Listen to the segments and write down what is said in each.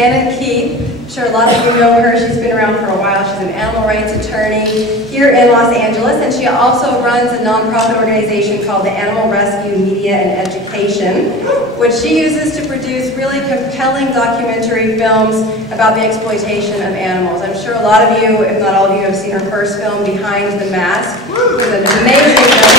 Shannon Keith. I'm sure a lot of you know her. She's been around for a while. She's an animal rights attorney here in Los Angeles, and she also runs a nonprofit organization called the Animal Rescue Media and Education, which she uses to produce really compelling documentary films about the exploitation of animals. I'm sure a lot of you, if not all of you, have seen her first film, Behind the Mask. It was an amazing film.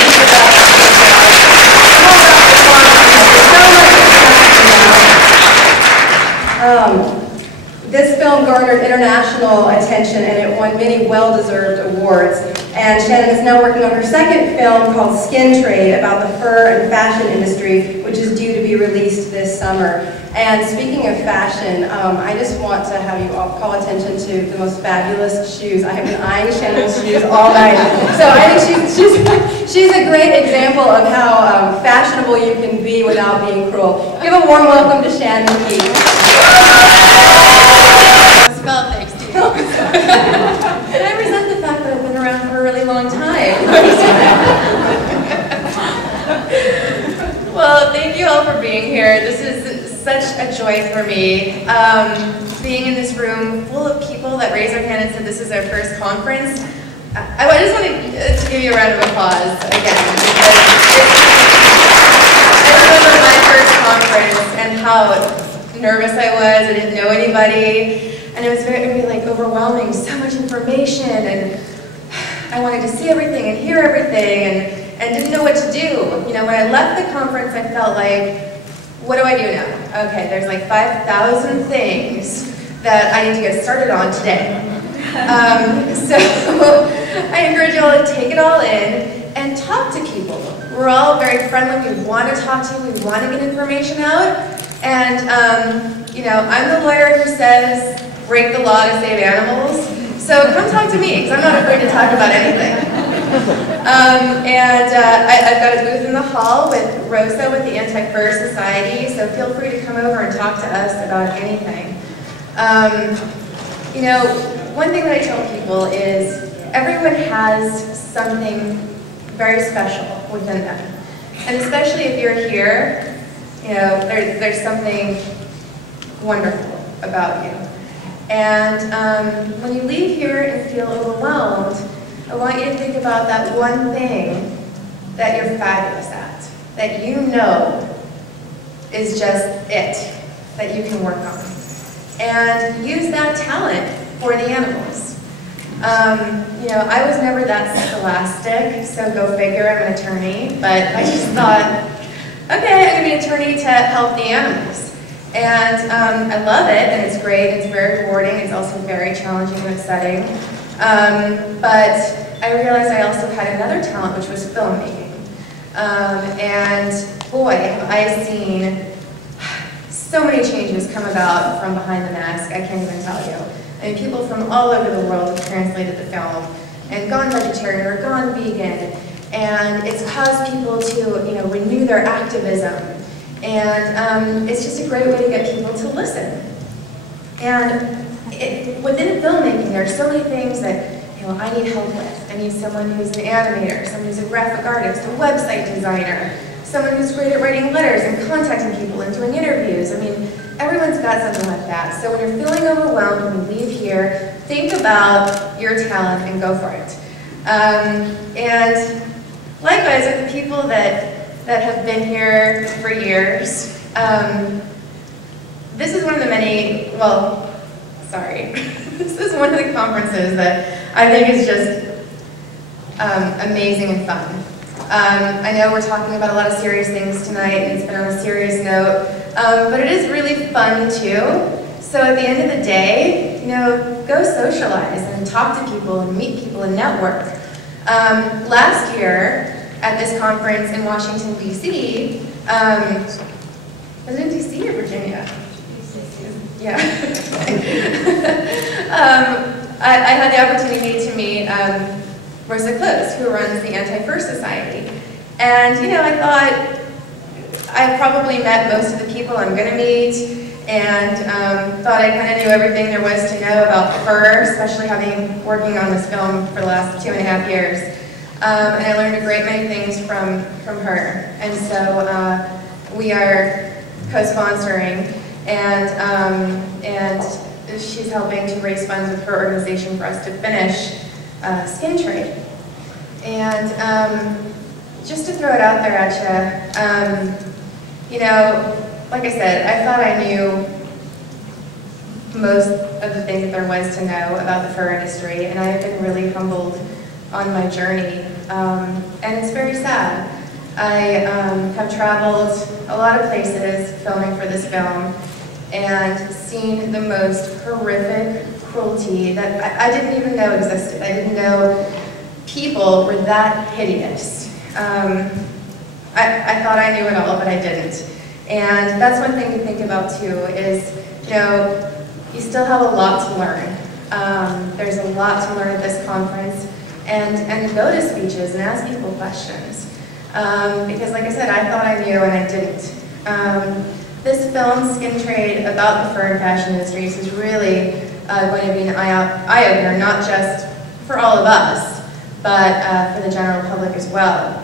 This film garnered international attention and it won many well-deserved awards. And Shannon is now working on her second film called Skin Trade about the fur and fashion industry, which is due to be released this summer. And speaking of fashion, I just want to have you all call attention to the most fabulous shoes. I have been eyeing Shannon's shoes all night. So I think she's a great example of how fashionable you can be without being cruel. Give a warm welcome to Shannon Keith. Spell thanks to you. And I resent the fact that I've been around for a really long time. Well, thank you all for being here. This is such a joy for me. Being in this room full of people that raised their hand and said this is their first conference. I just want to give you a round of applause again. I remember my first conference and how nervous I was. I didn't know anybody. And it was very like overwhelming, so much information, and I wanted to see everything and hear everything, and didn't know what to do. You know, when I left the conference, I felt like, what do I do now? Okay, there's like 5,000 things that I need to get started on today. So I encourage you all to take it all in and talk to people. We're all very friendly. We want to talk to you. We want to get information out. And you know, I'm the lawyer who says break the law to save animals. So come talk to me, because I'm not afraid to talk about anything. I've got a booth in the hall with Rosa with the Anti-Fur Society, so feel free to come over and talk to us about anything. You know, one thing that I tell people is everyone has something very special within them. And especially if you're here, you know, there's something wonderful about you. And when you leave here and feel overwhelmed, I want you to think about that one thing that you're fabulous at, that you know is just it, that you can work on. And use that talent for the animals. You know, I was never that scholastic, so go figure, I'm an attorney, but I just thought, okay, I'm going to be an attorney to help the animals. And I love it, and it's great, it's very rewarding, it's also very challenging and upsetting. But I realized I also had another talent, which was filmmaking. And boy, have I seen so many changes come about from Behind the Mask, I can't even tell you. I mean, people from all over the world have translated the film and gone vegetarian or gone vegan. And it's caused people to, you know, renew their activism. And it's just a great way to get people to listen. And within filmmaking, there are so many things that, you know, I need help with. I need someone who's an animator, someone who's a graphic artist, a website designer, someone who's great at writing letters and contacting people and doing interviews. I mean, everyone's got something like that. So when you're feeling overwhelmed, when you leave here, think about your talent and go for it. And likewise, with the people that have been here for years, this is one of the many, well, sorry, this is one of the conferences that I think is just amazing and fun. I know we're talking about a lot of serious things tonight, and it's been on a serious note, but it is really fun too. So at the end of the day, you know, go socialize and talk to people and meet people and network. Last year at this conference in Washington, D.C., was it in D.C. or Virginia? Yeah. I had the opportunity to meet Rosa Close, who runs the Anti-Fur Society. And, you know, I thought I probably met most of the people I'm going to meet, and thought I kind of knew everything there was to know about fur, especially having working on this film for the last 2.5 years. And I learned a great many things from her. And so we are co-sponsoring and she's helping to raise funds with her organization for us to finish Skin Trade. And just to throw it out there at you, you know, like I said, I thought I knew most of the things that there was to know about the fur industry, and I've been really humbled on my journey, and it's very sad. I have traveled a lot of places filming for this film and seen the most horrific cruelty that I didn't even know existed. I didn't know people were that hideous. I thought I knew it all, but I didn't. And that's one thing to think about too, is, you know, you still have a lot to learn. There's a lot to learn at this conference, and go to speeches and ask people questions. Because like I said, I thought I knew and I didn't. This film, Skin Trade, about the fur and fashion industries is really going to be an eye-opener, not just for all of us, but for the general public as well.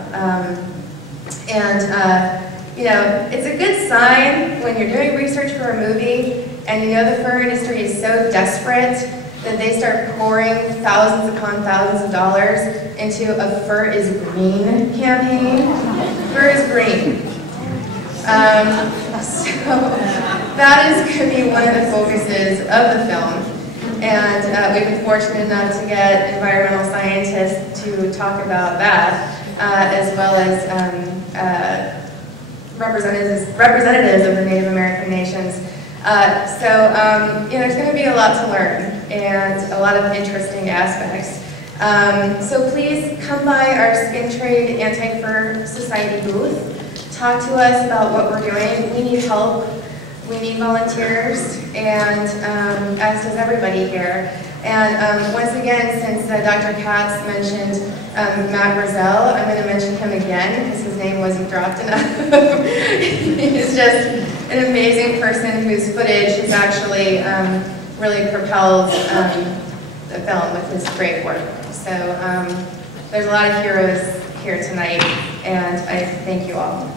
You know, it's a good sign when you're doing research for a movie and you know the fur industry is so desperate that they start pouring thousands upon thousands of dollars into a Fur is Green campaign. Fur is green. So that is going to be one of the focuses of the film. And we've been fortunate enough to get environmental scientists to talk about that, as well as representatives of the Native American nations. You know, there's going to be a lot to learn and a lot of interesting aspects. So please come by our Skin Trade Anti-Fur Society booth. Talk to us about what we're doing. We need help. We need volunteers, and as does everybody here. And once again, since Dr. Katz mentioned Matt Rosell, I'm going to mention him again because his name wasn't dropped enough. He's just an amazing person whose footage has actually really propelled the film with his great work. So there's a lot of heroes here tonight, and I thank you all.